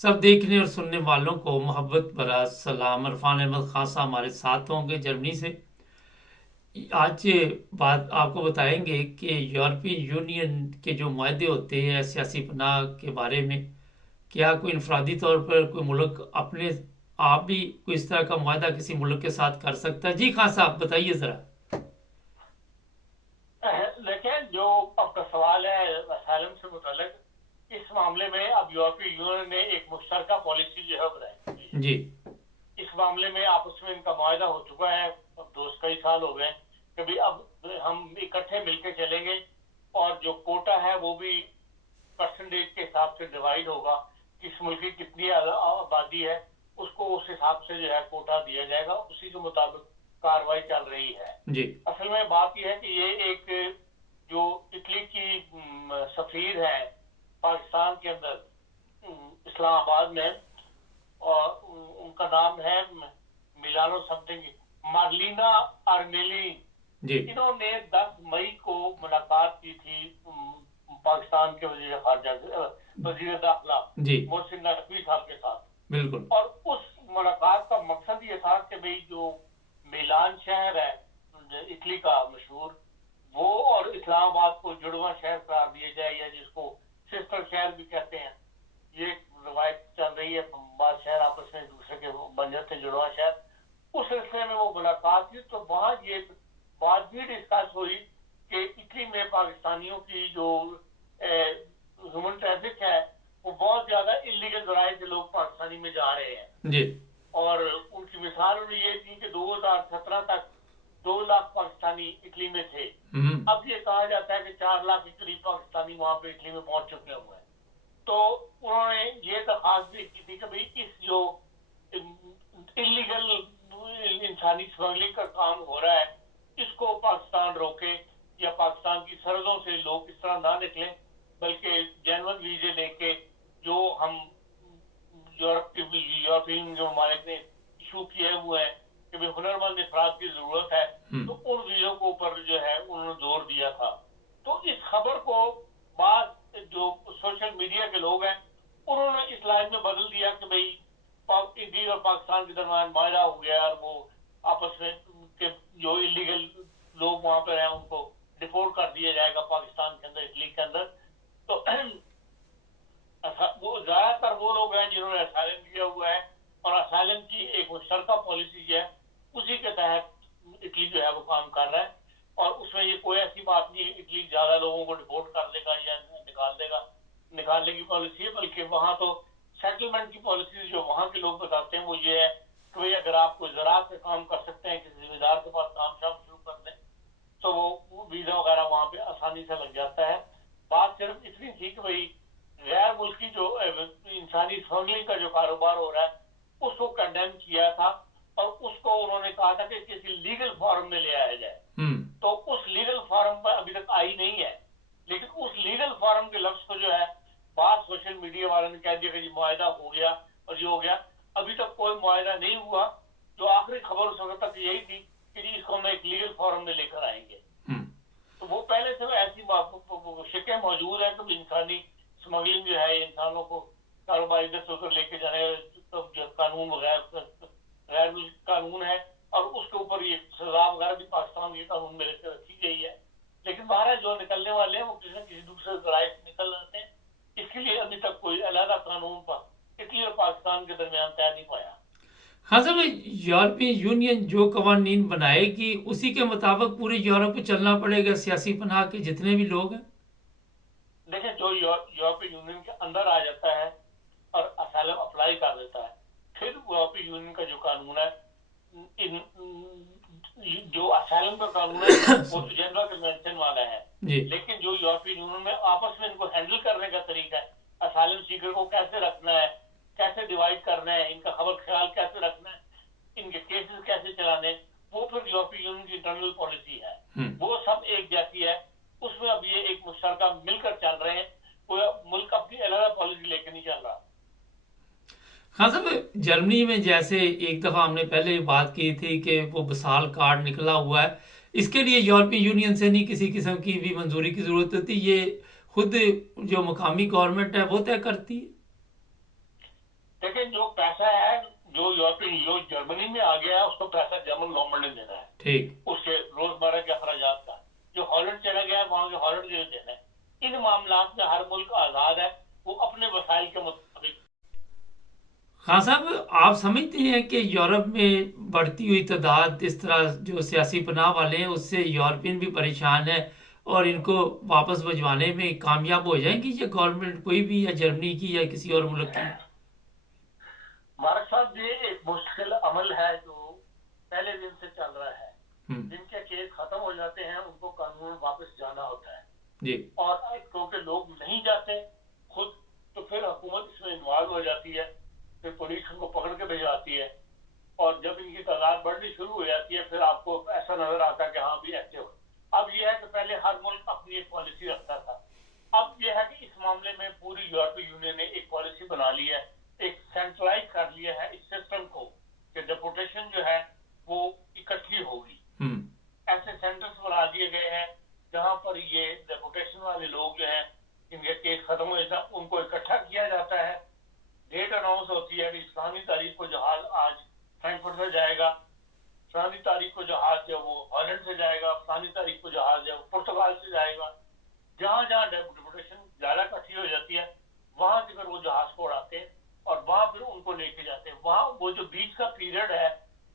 सब देखने और सुनने वालों को मोहब्बत भरा सलाम। इरफान अहमद खान साहब हमारे साथ होंगे जर्मनी से। आज बात आपको बताएंगे कि यूरोपीय यूनियन के जो माहदे होते हैं सियासी पनाह के बारे में, क्या कोई इनफरादी तौर पर कोई मुल्क अपने आप भी कोई इस तरह का माहदा किसी मुल्क के साथ कर सकता है? जी खान साहब बताइए ज़रा। लेकिन जो आपका सवाल है असylum से मुतल्लिक, इस मामले में अब यूरोपीय यूनियन ने एक मुश्तरका पॉलिसी जो है बनाई हुई है। जी। इस मामले में आपस में इनका मुआहदा हो चुका है, अब दोस्त कई साल हो गए कि भी अब हम इकट्ठे मिलके चलेंगे और जो कोटा है वो भी परसेंटेज के हिसाब से डिवाइड होगा। किस मुल्क की कितनी आबादी है उसको उस हिसाब से जो है कोटा दिया जाएगा, उसी के मुताबिक कार्रवाई चल रही है। जी। असल में बात यह है कि ये एक जो इटली की सफीर है पाकिस्तान के अंदर इस्लामाबाद में, और उनका नाम है मिलानो समथिंग, मार्लिना आर्मेली। जी। इन्होंने 10 मई को मुलाकात की थी पाकिस्तान के वजीर खारजा वजीर दाखिला जी। मोहसिन नकवी साहब के साथ। बिल्कुल। और उस मुलाकात का मकसद ये था कि भाई जो मिलान शहर है इटली का मशहूर, वो और इस्लामाबाद को जुड़वा शहर करार दिया जाए, या जिसको सिस्टर शहर भी कहते हैं। ये रवायत चल रही है, बाद शहर आपस में दूसरे के बन जाते जुड़वा शहर। उस सिलसिले में वो मुलाकात थी, तो वहां ये बात भी डिस्कस हुई कि इटली में पाकिस्तानियों की जो ह्यूमन ट्रैफिक है वो बहुत ज्यादा इलीगल जराए से लोग पाकिस्तानी में जा रहे हैं। जी। और उनकी मिसाल ये थी कि 2017 तक 2 लाख पाकिस्तानी इटली में थे। अब ये कहा जाता है कि 4 लाख के करीब पाकिस्तानी वहां पे इटली में पहुंच चुके हुए हैं। तो उन्होंने ये दरखास्त भी की थी कि भाई इस जो इलीगल इंसानी स्मगलिंग का काम हो रहा है इसको पाकिस्तान रोके, या पाकिस्तान की सरहदों से लोग इस तरह ना निकलें, बल्कि जेन्युइन वीजे लेके जो हम यूरोपियन जो ममालिक ने इशू किए हुए हैं कि भाई हुनरमंद अफराद की जरूरत है, तो उन वीजों को ऊपर जो है उन्होंने जोर दिया था। तो इस खबर को बाद जो सोशल मीडिया के लोग हैं उन्होंने इस लाइन में बदल दिया कि भाई इंडिया और पाकिस्तान के दरमियान मायरा हो गया और वो आपस में के जो इलीगल लोग वहां पर हैं उनको डिपोर्ट कर दिया जाएगा पाकिस्तान के अंदर, इटली के अंदर। तो वो ज्यादातर वो लोग हैं जिन्होंने असाइलम लिया हुआ है, और असाइलम की एक मुश्तरका पॉलिसी है, उसी के तहत इटली जो है वो काम कर रहा है। और उसमें ये कोई ऐसी बात नहीं है इटली ज्यादा लोगों को डिपोर्ट कर देगा या निकालने की पॉलिसी है, बल्कि वहां तो सेटलमेंट की पॉलिसी जो वहां के लोग बताते हैं वो ये है कि भाई अगर आप कोई ज़राअत से काम कर सकते हैं, किसी जिम्मेदार के पास काम शाम शुरू कर दें, तो वो वीजा वगैरह वहां पे आसानी से लग जाता है। बात सिर्फ इतनी थी कि भाई गैर मुल्की जो इंसानी स्मगलिंग का जो कारोबार हो रहा है उसको कंडेम किया था, और उसको उन्होंने कहा था कि किसी लीगल फॉर्म में ले आया जाए। तो उस लीगल फॉर्म पर अभी तक आई नहीं है, लेकिन उस लीगल फॉर्म के लफ्ज को जो है बात सोशल मीडिया वालों ने कह दिया कि मुआहदा हो गया और ये हो गया। अभी तक कोई मुआहदा नहीं हुआ। जो आखिरी खबर उस वक्त तक यही थी कि जी इसको हम एक लीगल फॉर्म में लेकर आएंगे। तो वो पहले से ऐसी शिकें मौजूद है कि इंसानी स्मगलिंग जो है इंसानों को कारोबार इधर से उधर लेके जाने तो जो कानून गैर कानून है, और उसके ऊपर ये सजा वगैरह भी पाकिस्तान के कानून में लेकर रखी गई है। लेकिन बाहर जो निकलने वाले हैं वो किसी न किसी दूसरे जराये से निकल जाते हैं। इसके लिए अभी तक कोई अलग कानून पर इटली और पाकिस्तान के दरमियान तय नहीं पाया। हाँ सर, यूरोपीय यूनियन जो कवानीन बनाएगी उसी के मुताबिक पूरे यूरोप को चलना पड़ेगा, सियासी पनाह के जितने भी लोग हैं। देखिए, जो यूरोपीय यूनियन के अंदर आ जाता है और असाइलम अप्लाई कर देता है, फिर यूरोपीय यूनियन का जो कानून है, जो असाइलम का कानून है वो तो जेनेवा कन्वेंशन वाला है, लेकिन जो यूरोपीय यूनियन में आपस में इनको हैंडल करने का तरीका है, असाइलम सीकर को कैसे रखना है, कैसे डिवाइड करना है, इनका खबर ख्याल कैसे रखना है, इनके केसेस कैसे चलाने, वो फिर यूरोपीय यूनियन की इंटरनल पॉलिसी है। वो सब एक जैसी है, उसमें अब ये एक मुश्तरका मिलकर चल रहे हैं। कोई मुल्क अपनी अलग पॉलिसी लेकर नहीं चल रहा। हाँ साहब, जर्मनी में जैसे एक दफ़ा हमने पहले बात की थी कि वो बसाल कार्ड निकला हुआ है, इसके लिए यूरोपीय यूनियन से नहीं किसी किस्म की भी मंजूरी की ज़रूरत होती, ये खुद जो मकामी गवर्नमेंट है वो तय करती है। लेकिन जो पैसा है जो यूरोपियन जो जर्मनी में आ गया है उसको पैसा जर्मन गवर्नमेंट ने देना है, ठीक। उसके रोजमर्रा के अखराजात का। जो हॉलैंड चला गया है वहां के हॉलैंड के देना है। इन मामलात में हर मुल्क आजाद है, वो अपने वसाइल के मुताबिक। खान साहब, आप समझते हैं कि यूरोप में बढ़ती हुई तादाद इस तरह जो सियासी पनाह वाले हैं उससे यूरोपियन भी परेशान है और इनको वापस भिजवाने में कामयाब हो जाएंगी ये गवर्नमेंट कोई भी, या जर्मनी की या किसी और मुल्क की? मार्क साहब, ये एक मुश्किल अमल है जो पहले दिन से चल रहा है। जिनके केस खत्म हो जाते हैं उनको कानून वापस जाना होता है जी। और क्योंकि लोग नहीं जाते खुद, तो फिर हुकूमत इसमें इन्वॉल्व हो जाती है, फिर पुलिस उनको पकड़ के भिजवाती है और जब इनकी तादाद बढ़नी शुरू हो जाती है फिर आपको ऐसा नजर आता है कि हाँ भी एक्टिव। अब यह है कि पहले हर मुल्क अपनी एक पॉलिसी रखता था, अब यह है कि इस मामले में पूरी यूरोपीय यूनियन ने एक पॉलिसी बना ली है, एक सेंट्रलाइज कर लिया है इस सिस्टम को कि डिपोर्टेशन जो है वो इकट्ठी होगी। ऐसे सेंटर्स बना दिए गए हैं जहां पर ये डिपोर्टेशन वाले लोग जो हैं जिनके केस खत्म हो जाता है उनको इकट्ठा किया जाता है। डेट अनाउंस होती है कि इस्लामी तारीख को जहाज आज फ्रैंकफर्ट से जाएगा, इस्लामी तारीख को जहाज जो वो हॉलैंड से जाएगा, इस्लामी तारीख को जहाज जो पुर्तगाल से जाएगा। जहां जहां डिपोर्टेशन ज्यादा इकट्ठी हो जाती है वहां से फिर वो जहाज को उड़ाते हैं और वहां फिर उनको लेके जाते हैं। वहां वो जो बीच का पीरियड है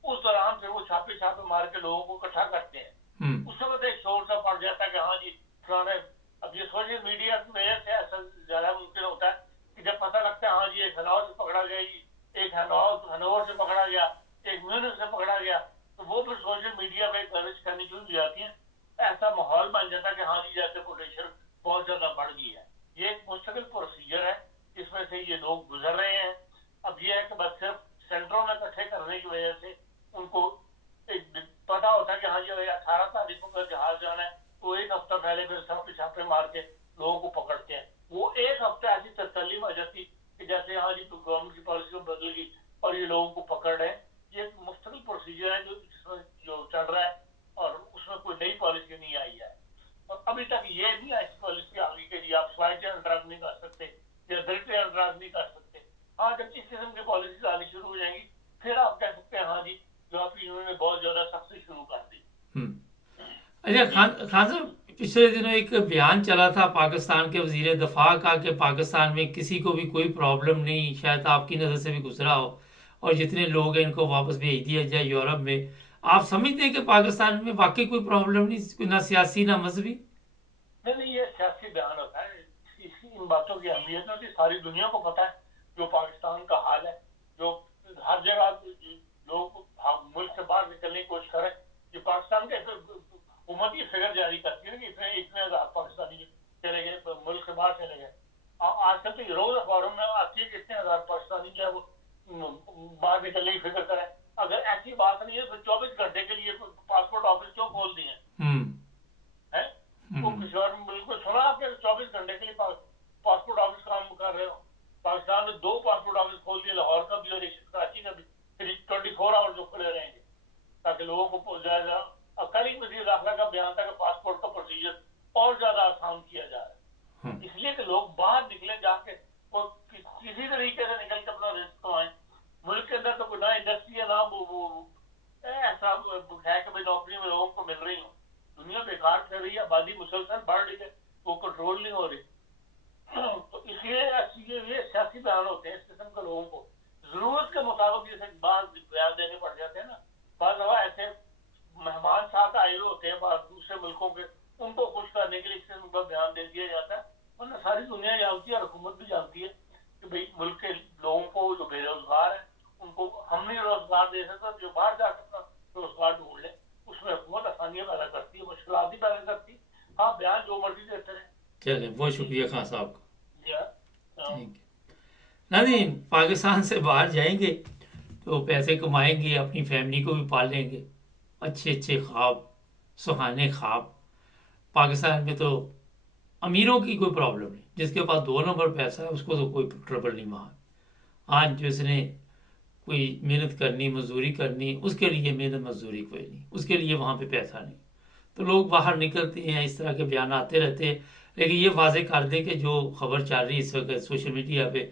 उस दौरान फिर वो छापे छापे मार के लोगों को इकट्ठा करते हैं। उस समय एक शोर सा पड़ जाता है कि हाँ जी फलाने। अब ये सोशल मीडिया की वजह से ऐसा ज्यादा मुमकिन होता है कि जब पता लगता है हाँ जी एक हनौर से पकड़ा गया, एक हनौर से पकड़ा गया, एक म्यूनिख से पकड़ा गया, तो वो फिर सोशल मीडिया पे कवरेज करनी शुरू हो जाती है। ऐसा माहौल बन जाता है कि हाँ जी जैसे पोटेंशियल बहुत ज्यादा बढ़ गई है। ये एक मुश्किल प्रोसीजर है, इसमें से ये लोग गुजर रहे हैं। अब ये है कि बस सिर्फ सेंटरों में इकट्ठे करने की वजह से उनको एक पता होता है कि हाँ जी 18 तारीख को जहाज जाना है, तो एक हफ्ता पहले फिर छापे छापे मार के लोगों को पकड़ते हैं। वो एक हफ्ता ऐसी तसल्ली आ जाती कि जैसे हाँ जी गवर्नमेंट की पॉलिसी बदल गई और ये लोगों को पकड़ रहे हैं। ये एक मुश्किल प्रोसीजर है जो चल रहा है और उसमें कोई नई पॉलिसी नहीं आई है और अभी तक ये नहीं ऐसी पॉलिसी आ गई कि जी आप फ्लाइट एंड ड्रग नहीं कर सकते या दिल्ली एंड ड्रग नहीं कर सकते। हाँ, जब इस किस्म की पॉलिसी आनी शुरू हो जाएंगी फिर आप कह सकते हैं हाँ जी यूरोपीय यूनियन ने बहुत ज्यादा सख्ती शुरू कर दी। अच्छा खान साहब, पिछले दिनों एक बयान चला था पाकिस्तान के वजीर दफा का कि पाकिस्तान में किसी को भी कोई प्रॉब्लम नहीं, शायद आपकी नज़र से भी गुजरा हो, और जितने लोग हैं इनको वापस भेज दिया जाए यूरोप में। आप समझते हैं कि पाकिस्तान में वाकई कोई प्रॉब्लम नहीं, ना सियासी ना मजहबी? नहीं, ये सियासी बयान होता है। इन बातों की अहमियत होती है, सारी दुनिया को पता है जो पाकिस्तान का हाल है, जो हर जगह लोग मुल्क से बाहर निकलने की कोशिश करें। ये पाकिस्तान के हुकूमत की फिगर जारी करती है कि इतने हजार पाकिस्तानी चले गए, मुल्क से बाहर चले गए। आजकल तो रोज अखबारों में आती है कि इतने हजार पाकिस्तानी जो है वो बाहर निकलने की फिक्र करें। अगर ऐसी बात नहीं है तो 24 घंटे के लिए पासपोर्ट ऑफिस क्यों खोल दिए हैं? वो किसी और मुल्क में सुना आपने 24 घंटे के लिए पासपोर्ट ऑफिस काम कर रहे हो? पाकिस्तान ने 2 पासपोर्ट ऑफिस खोल दिए, लाहौर का भी और कराची का भी, 24 आवर जो खुले रहेंगे ताकि लोगों को पहुंचाया जाए। अब कल ही वजीर दाखिला का बयान था कि पासपोर्ट का प्रोसीजर और ज्यादा आसान किया जा रहा है, इसलिए कि लोग बाहर निकले जाके किसी तरीके से निकल के अपना रिस्क कमाएं। मुल्क के अंदर तो कोई ना इंडस्ट्री है ना ऐसा है कि भाई नौकरी में लोगों को मिल रही हो। दुनिया बेकार कर रही है, आबादी मुसलसल बढ़ रही है, वो कंट्रोल नहीं हो रही। तो इसलिए ये सियासी बयान होते हैं इस किस्म के लोगों को जरूरत के मुताबिक जैसे बाहर बयान देने पड़ जाते हैं ना। बाद दफा ऐसे मेहमान साथ आए हुए होते हैं दूसरे मुल्कों के, उनको खुश करने के लिए इस किस्म का बयान दे दिया जाता है। वरना सारी दुनिया जानती है और हुकूमत भी जानती है कि भाई मुल्क के लोगों को जो बेरोजगार है उनको हम नहीं रोजगार दे सकते, जो बाहर जाकर अपना रोजगार ढूंढ ले। उसमें हुकूमत आसानियां पैदा करती है, मुश्किल भी पैदा करती है। हाँ, बयान जो मर्जी देते रहे। चले, बहुत शुक्रिया खान साहब का। ठीक है नाज़रीन, पाकिस्तान से बाहर जाएंगे तो पैसे कमाएंगे, अपनी फैमिली को भी पालेंगे, अच्छे अच्छे ख्वाब, सुहाने ख्वाब। पाकिस्तान में तो अमीरों की कोई प्रॉब्लम नहीं, जिसके पास 2 नंबर पैसा है उसको तो कोई ट्रबल नहीं वहाँ। आज जिसने कोई मेहनत करनी, मजदूरी करनी, उसके लिए मेहनत मजदूरी कोई नहीं, उसके लिए वहाँ पे पैसा नहीं। तो लोग बाहर निकलते हैं, इस तरह के बयान आते रहते हैं। लेकिन ये वाजे कर दें कि जो खबर चल रही है इस वक्त सोशल मीडिया पे